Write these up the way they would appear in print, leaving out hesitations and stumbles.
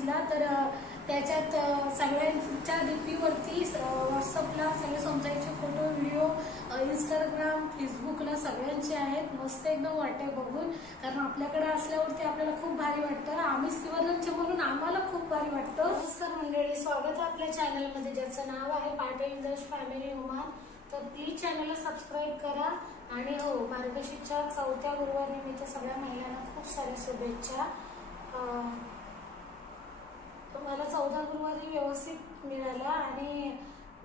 बघितला तर त्याच्यात सगळ्यांच्या डीपीवरती व्हॉट्सअपला सगळे समजायचे फोटो व्हिडिओ इंस्टाग्राम फेसबुकला सगळ्यांचे आहेत. मस्त एकदम वाटते बघून, कारण आपल्याकडे असल्यावरती आपल्याला खूप भारी वाटतं. आम्ही स्टीवर्धनचे म्हणून आम्हाला खूप भारी वाटतं. नमस्कार मंडळी, स्वागत आहे आपल्या चॅनलमध्ये ज्याचं नाव आहे पाटील दर्श फॅमिली ओमान. तर प्लीज चॅनलला सबस्क्राईब करा. आणि हो, मार्गशीर्षच्या 4थ्या गुरुवारनिमित्त सगळ्या महिलांना खूप साऱ्या शुभेच्छा. मला 14 गुरुवारी व्यवस्थित मिळाला आणि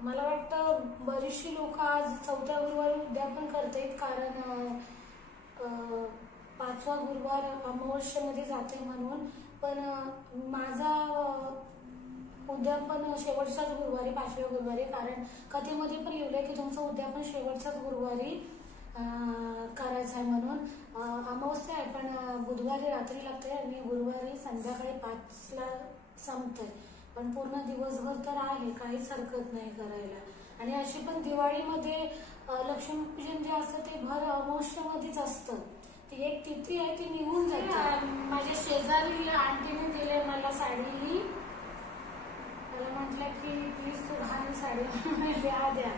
मला वाटतं बरीचशी लोक आज 4थ्या गुरुवारी उद्यापन करतात, कारण 5वा गुरुवार अमावस्येमध्ये जाते म्हणून. पण माझा उद्यापन शेवटच्याच गुरुवारी 5व्या गुरुवारी, कारण कथेमध्ये पण लिहिलंय की तुमचं उद्यापन शेवटच्याच गुरुवारी करायचं आहे म्हणून. अमावस्या आहे पण बुधवारी रात्री लागते आणि गुरुवारी संध्याकाळी 5ला संपतंय. पण पूर्ण दिवसभर तर आहे, काहीच हरकत नाही करायला. आणि अशी पण दिवाळीमध्ये लक्ष्मीपूजन जे असतं ते भर अमावस्येमध्येच असतं. ती एक तिथी आहे, ती निघून जाते. माझ्या शेजारी आंटीने दिले मला साडी. मला म्हटलं की प्लीज तू भारी साडी द्या,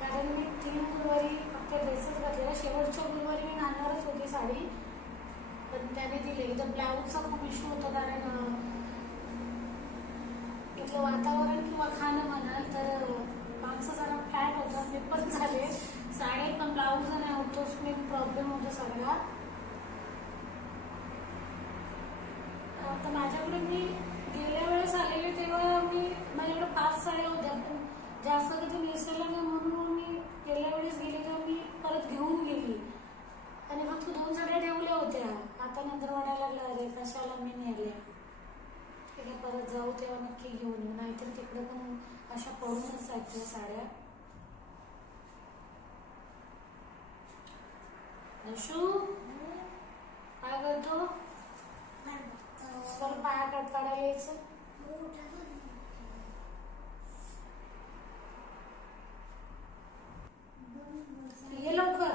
कारण मी 3 गुरुवारी फक्त ड्रेसच घातलेला. शेवटच्या गुरुवारी मी घालणारच होती साडी, पण त्याने दिले. इथं ब्लाऊजचा खूप इश्यू होता, कारण इथलं वातावरण किंवा खाणं म्हणाल तर माणसं जरा फॅट होतात, मी पण झाले. साडीत पण ब्लाऊज नाही होतोच, मी प्रॉब्लेम होतो सगळा. तर माझ्याकडे मी गेल्या वेळेस आलेले तेव्हा माझ्याकडे 5 साड्या होत्या, पण जास्त कधी नेसायला नाही म्हणून मी गेल्या वेळेस गेले तेव्हा मी परत घेऊन गेली आणि फक्त 2 साड्या ठेवल्या होत्या. आता नंतर वाटायला लागलं अरे कशाला मी नेल्या, ठीक आहे परत जाऊ तेव्हा नक्की घेऊन येऊ, नाहीतर तिकडे पण अशा पडूनच आहेत त्या साड्या. नशू काय करतो? सर पाया काढायला यायचं. ये लवकर.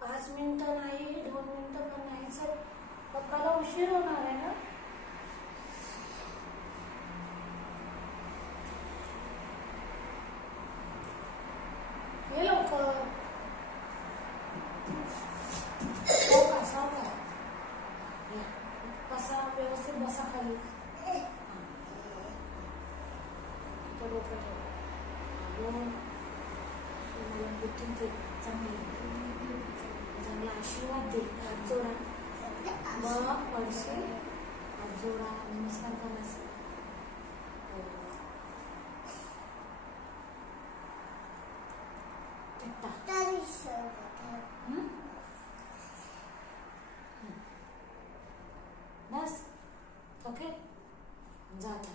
5 मिनिटं नाही, 2 मिनिटं पण नाही. सर पप्पाला उशीर होणार आहे ना. ये लवकर. बसा व्यवस्थित, बसा खाली. बुद्धी चांगला आशीर्वाद दे. हात जोडा, मग पडसे हात जोडा, नमस्कार करायचं. बस ओके, जाता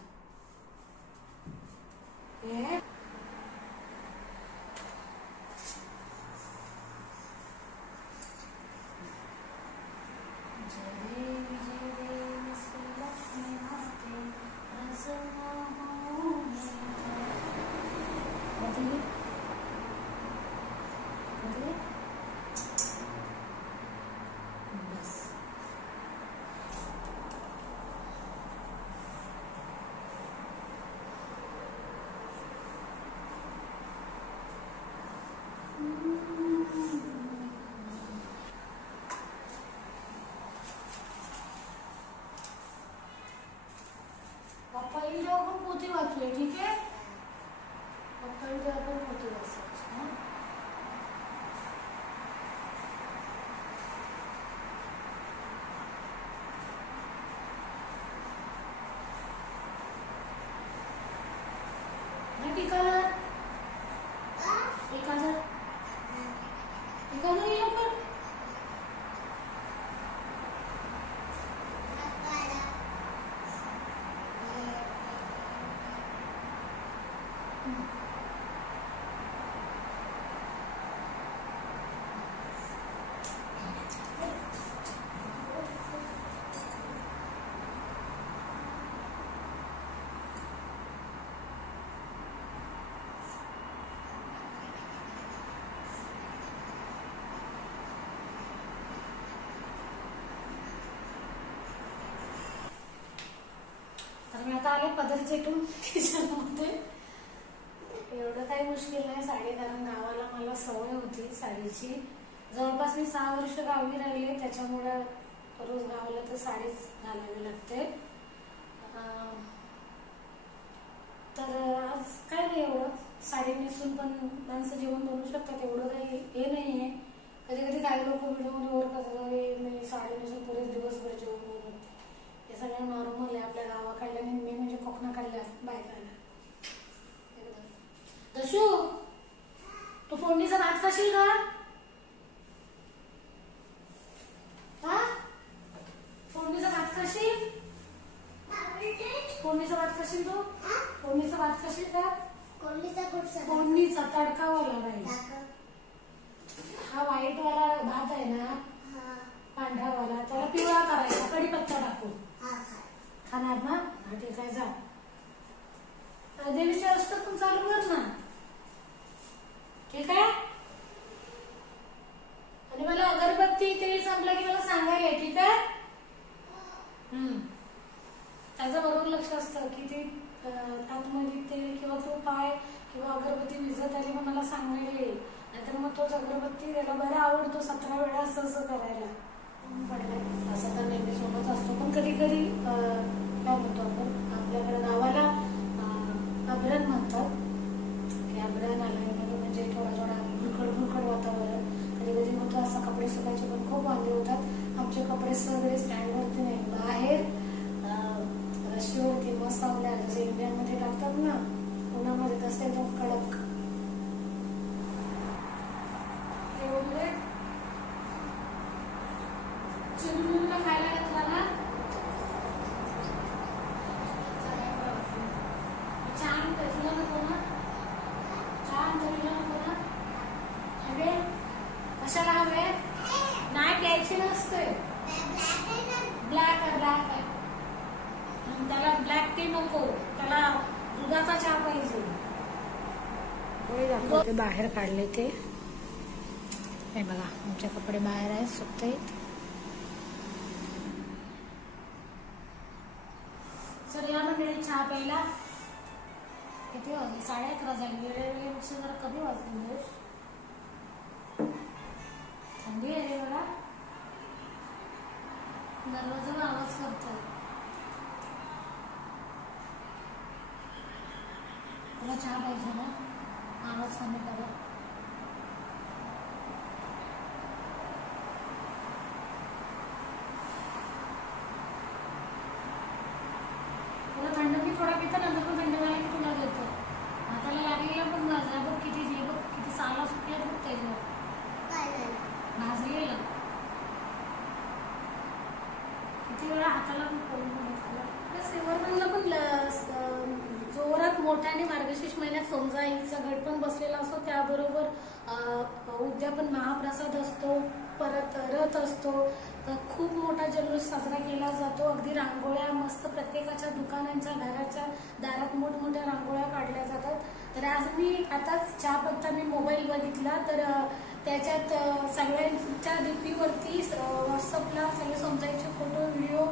पप्पाही जेव्हा पण पोथी वाचले, ठीक आहे. पप्पाही जेव्हा पण पोथी वाचायची. ठीक आहे लवकर. तर मी आता आले पदर चेटून किचनमध्ये. एवढं काही मुश्किल नाही साडी, कारण गावाला मला सवय होती साडीची. जवळपास मी 6 वर्ष गावी राहिले, त्याच्यामुळं रोज गावाला तर साडीच घालावी लागते. तर आज काय नाही, एवढं साडी नेसून पण माणसं जेवण बनवू शकतात, एवढं काही हे नाही आहे. कधी कधी काही लोक व्हिडिओमध्ये ओरखतात, मी साडी नेसून पुरे दिवसभर जेवण बनवते. हे सगळं नॉर्मल आहे आपल्या गावाकडल्या, मी म्हणजे कोकणाकडल्या बायकांना. दशू, तू फोडणीचा भात खाशील का? हा, फोडणीचा भात खाशील? फोडणीचा भात खाशील तू? फोडणीचा भात खाशील का? फोडणीचा तडकावाला पाहिजे. हा व्हाईट वाला भात आहे ना, पांढरा वाला, त्याला पिवळा करायचा कढीपत्ता टाकून. खाणार ना? हा ठीक आहे, जा. देवीच्या अष्टक पण चालू कर ना, ठीक आहे. आणि मला अगरबत्ती तेल संपला की मला सांगायला, ठीक आहे. त्याचं बरोबर लक्ष असतं की ते आतमध्ये तेल किंवा तूप आहे किंवा अगरबत्ती भिजत आली मग मला सांगायला येईल. नाहीतर मग तोच अगरबत्ती त्याला बरं आवडतो 17 वेळा असं करायला. असं तर नेहमी सोबत असतो, पण कधी कधी काय म्हणतो आपण आपल्याकडे गावाला अभरण म्हणतात. की अभरण आलाय म्हणजे थोडा थोडा भुरकड वातावरण. कधी कधी होतं असं, कपडे सुकायचे पण खूप वांदे होतात. आमचे कपडे सगळे स्टँडवरती नाही, बाहेर रशीवरती मस्त आपल्या जसं इंडियामध्ये टाकतात ना उन्हामध्ये, तसं एकदम कडक. चिमणीला खायला घातला ना, छान तुला नको ना, छान तुला नको ना. हवे कशाला हवे? नाही प्यायचे नसते. ब्लॅक आहे, त्याला ब्लॅक टी नको, त्याला दुधाचा चहा पाहिजे. ते बाहेर काढले ते, हे बघा आमचे कपडे बाहेर आहेत, सुकतायत. सर या मंडळी चहा प्यायला. किती वाजले? 11:30 झाली. वेळेपेक्षा जरा कमी वाजले. थंडी आहे रे मला, दरवाजाला आवाज करतोय. तुला चहा पाहिजे ना, आवाज कमी करा. तुला थंड मी थोडा पिता, नंतर पण थंड झाला की तुला देतो. हाताला लागलेला पण भाजला बघ, किती जे बघ किती साला सुटल्या बघ त्याच्यावर भाजलेलं. किती वेळा हाताला पण पडून घेतलं. श्रीवर्धनला पण जोरात मोठ्याने मार्गशीर्ष महिन्यात सोमजाईचा घट पण बसलेला असतो. त्याबरोबर उद्यापन महाप्रसाद असतो, परत रथ असतो. खूप मोठा जल्लोष साजरा केला जातो. अगदी रांगोळ्या मस्त प्रत्येकाच्या दुकानांच्या घराच्या दारात मोठमोठ्या रांगोळ्या काढल्या जातात. तर आज मी आताच चहा पत्ता मी मोबाईल बघितला, तर त्याच्यात सगळ्यांच्या डीपीवरती व्हॉट्सअपला सगळे सोमजाईचे फोटो व्हिडिओ,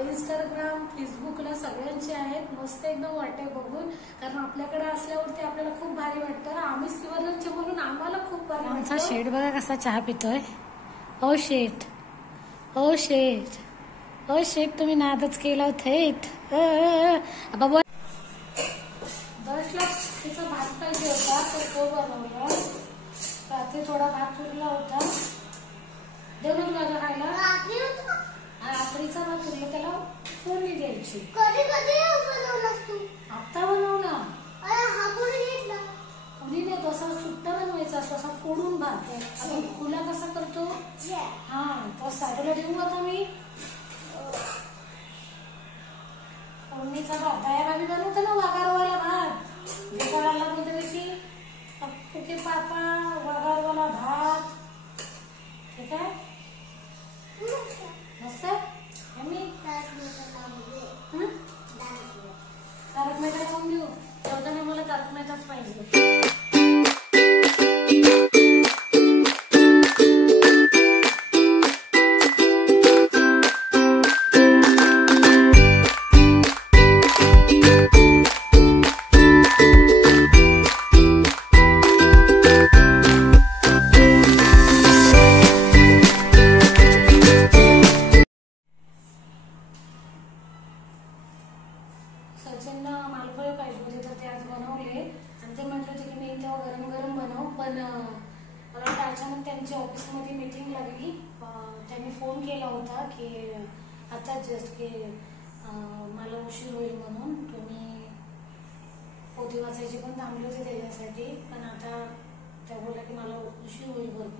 इंस्टाग्राम फेसबुकला सगळ्यांचे आहेत. मस्त एकदम वाटते बघून, कारण आपल्याकडे असल्यावरती आपल्याला खूप भारी वाटतं. आम्ही श्रीवर्धनचे म्हणून आम्हाला खूप भारी वाटतं. आमचा शेठ बघा कसा चहा पितोय. ओ शेठ, ओ शेठ, ओ शेठ, तुम्ही नादच केला थेट. बाबा दशला तिचा भात पाहिजे होता, तर तो बनवला. रात्री थोडा भात उरला होता, देऊ ना तुला खायला. रात्रीचा भात उरला, त्याला फोडणी द्यायची. कधी कधी बनवलास तू? आता बनवला. कोणी नाही, तसा सुट्टा बनवायचा असतो, असा फोडून भात. खुला कसा करतो हा तसा. तुला देऊ आता मी फोडणीचा भात. तयार आम्ही बनवतो ना वाघारवाला भात, भेटाळाला बोलतो तशी पप्पू के पापा वाघारवाला भात. ठीक आहे, मस्त. आम्ही तारक मेहता खाऊन घेऊ. जेवताना मला तारक मेहताच पाहिजे. पण मला अचानक त्यांच्या ऑफिसमध्ये मीटिंग लागली. त्यांनी फोन केला होता की आता जस्ट की मला उशीर होईल म्हणून, तुम्ही पोथी वाचायची पण थांबली होती त्याच्यासाठी, पण आता त्या बोलल्या की मला उशीर होईल भरपूर.